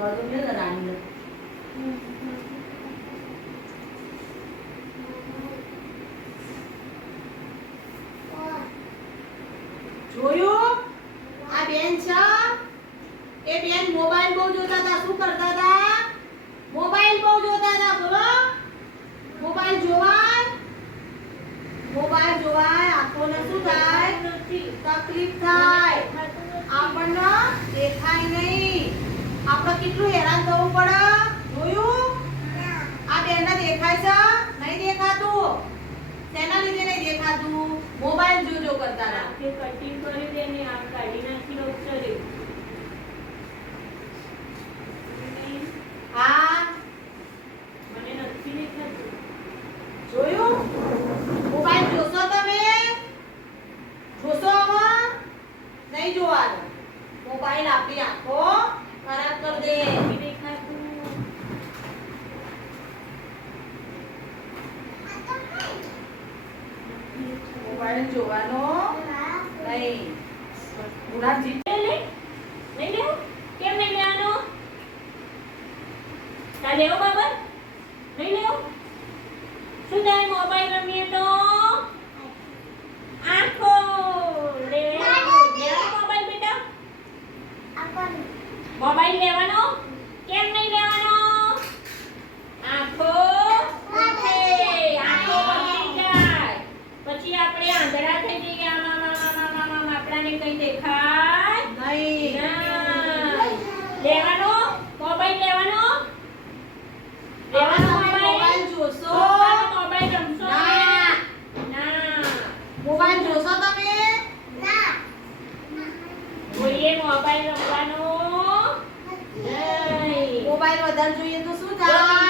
તો મેલ રાણી જોયું? આ બેન છે? મોબાઈલ બહુ જોતા હતા. શું કરતા હતા? મોબાઈલ બહુ જોતા હતા. બોલો. મોબાઈલ જોવાય? મોબાઈલ જોવાય. આંખોને શું થાય? તકલીફ થાય. આપણને દેખાય નહીં. આપણે કેટલું હેરાન થવું પડે? જોયું? આ બેનને દેખાય છે? નહીં દેખાતું? તેના લીધે નહીં દેખાતું? મોબાઈલ જોજો કરતા કટિંગ કરી દે ને આંખ કાઢી નાખી ડોક્ટરે હા મને નથી દેખાતું જોયું મોબાઈલ જોશો તમે જોશો આમાં નહીં જોવાનું મોબાઈલ આપણી આંખો ખરાબ કરી દે નથી દેખાતું મોબાઈલ જોવાનો? નહીં. લે નહીં લેવું કેમ નહીં લેવાનો? તા લેવો બાબા નહીં લેવો? શું થાય, મોબાઈલ રમીએ તો આંખો લે લેવાનો મોબાઈલ બેટા મોબાઈલ લેવાનો કેમ નહીં લેવાનો આંખો ઉઠે આંખો બગડી જાય પછી આપણે આંધળા થઈ જઈએ આમ આમ આમ આમ આમ આમ કઈ દેખાય? નહીં. લેવાનો? મોબાઈલ લેવાનો? લેવાનો મોબાઈલ? મોબાઈલ જોશો. મોબાઈલ રમશો ના. ના. મોબાઈલ જોશો તમે? જોઈએ મોબાઈલ રમવાનો. નહીં. મોબાઈલ વધારે જોઈએ તો શું થાય?